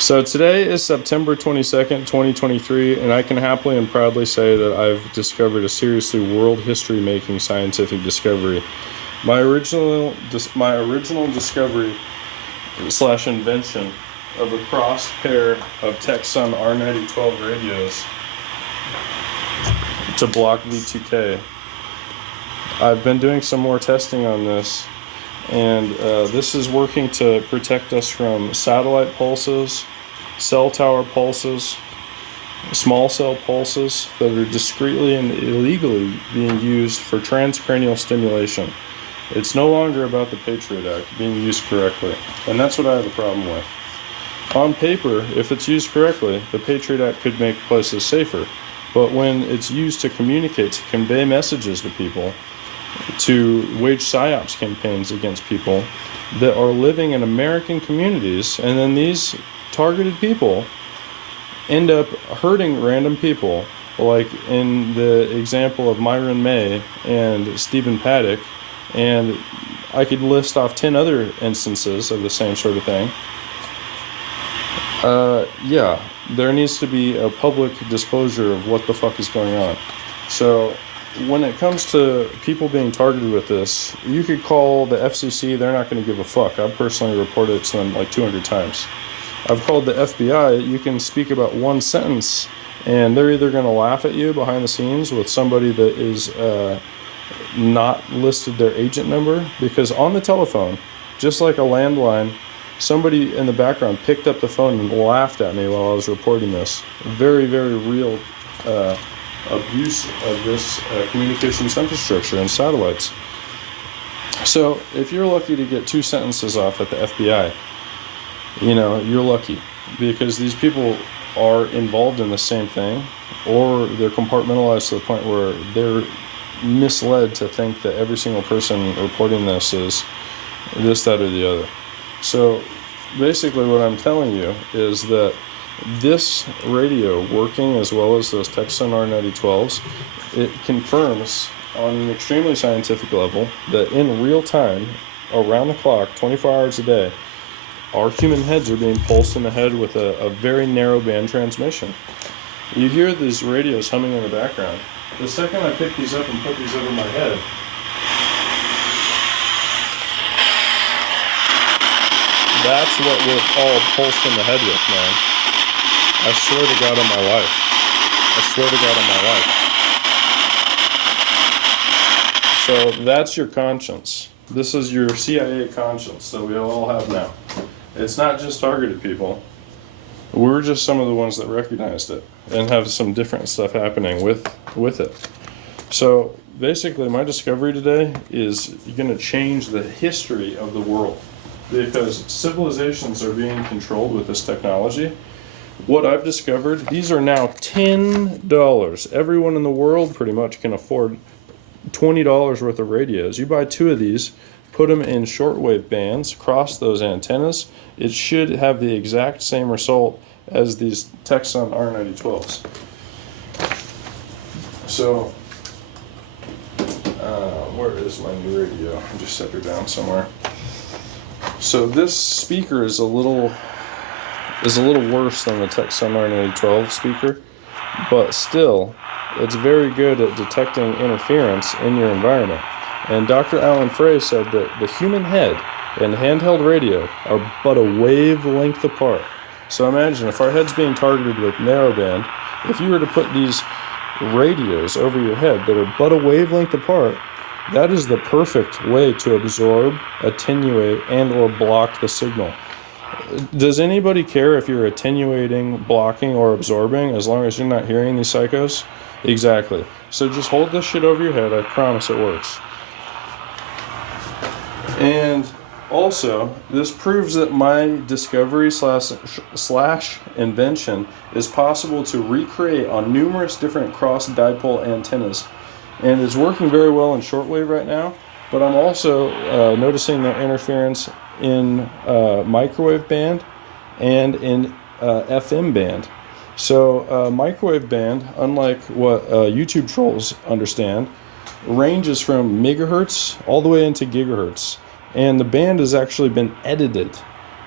So today is September 22nd, 2023, and I can happily and proudly say that I've discovered a seriously world history-making scientific discovery. My original discovery slash invention of a cross pair of Texan R9012 radios to block V2K. I've been doing some more testing on this, and this is working to protect us from satellite pulses, cell tower pulses, small cell pulses that are discreetly and illegally being used for transcranial stimulation. It's no longer about the Patriot Act being used correctly, and that's what I have a problem with. On paper, if it's used correctly, the Patriot Act could make places safer, but when it's used to communicate, to convey messages to people, to wage psyops campaigns against people that are living in American communities, and then these targeted people end up hurting random people, like in the example of Myron May and Stephen Paddock, and I could list off 10 other instances of the same sort of thing. There needs to be a public disclosure of what the fuck is going on. So when it comes to people being targeted with this, you could call the FCC, they're not going to give a fuck. I've personally reported it to them like 200 times. I've called the FBI, you can speak about one sentence, and they're either going to laugh at you behind the scenes with somebody that is not listed their agent number, because on the telephone, just like a landline, somebody in the background picked up the phone and laughed at me while I was reporting this. Very, very real abuse of this communications infrastructure and satellites. So if you're lucky to get 2 sentences off at the FBI, you're lucky, because these people are involved in the same thing, or they're compartmentalized to the point where they're misled to think that every single person reporting this is this, that, or the other. So basically what I'm telling you is that this radio working as well as those Texan R9012s, it confirms on an extremely scientific level that in real time, around the clock, 24 hours a day, our human heads are being pulsed in the head with a very narrow band transmission. You hear these radios humming in the background. The second I pick these up and put these over my head, that's what we're all pulsed in the head with, man. I swear to God on my life. I swear to God on my life. So that's your conscience. This is your CIA conscience that we all have now. It's not just targeted people. We're just some of the ones that recognized it and have some different stuff happening with it. So basically my discovery today is going to change the history of the world, because civilizations are being controlled with this technology. What I've discovered, these are now $10. Everyone in the world pretty much can afford $20 worth of radios. You buy 2 of these, put them in shortwave bands, cross those antennas, it should have the exact same result as these Texan R9012s. So, where is my new radio? I just set her down somewhere. So this speaker is a little worse than the Texan R9012 speaker, but still, it's very good at detecting interference in your environment. And Dr. Alan Frey said that the human head and handheld radio are but a wavelength apart. So imagine if our head's being targeted with narrowband, if you were to put these radios over your head that are but a wavelength apart, that is the perfect way to absorb, attenuate, and or block the signal. Does anybody care if you're attenuating, blocking, or absorbing, as long as you're not hearing these psychos? Exactly. So just hold this shit over your head. I promise it works. And also, this proves that my discovery slash invention is possible to recreate on numerous different cross dipole antennas. And it's working very well in shortwave right now, but I'm also noticing the interference in microwave band and in FM band. So microwave band, unlike what YouTube trolls understand, ranges from megahertz all the way into gigahertz. And the band has actually been edited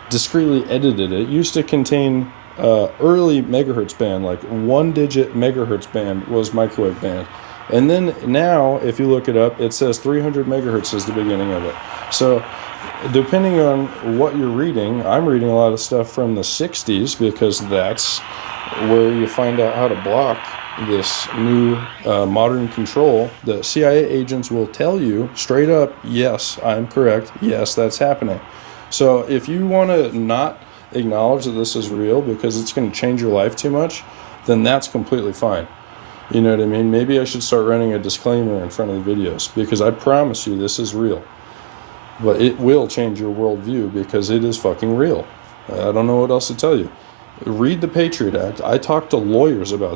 discreetly edited it. It used to contain early megahertz band, like 1-digit megahertz band was microwave band. And then now, if you look it up, it says 300 megahertz is the beginning of it. So depending on what you're reading, I'm reading a lot of stuff from the 60s because that's where you find out how to block this new modern control. The CIA agents will tell you straight up, yes, I'm correct. Yes, that's happening. So if you want to not acknowledge that this is real because it's going to change your life too much, then that's completely fine. You know what I mean? Maybe I should start running a disclaimer in front of the videos because I promise you this is real. But it will change your worldview because it is fucking real. I don't know what else to tell you. Read the Patriot Act. I talked to lawyers about this.